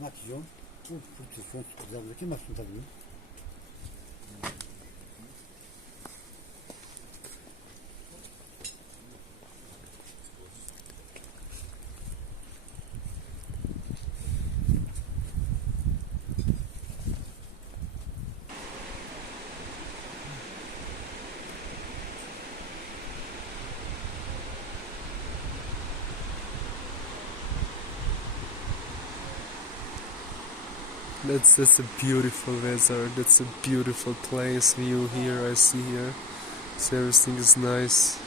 maquillons ou pour que ce soit un petit maçon tableau. That's a beautiful weather. That's a beautiful place view here. I see here. So everything is nice.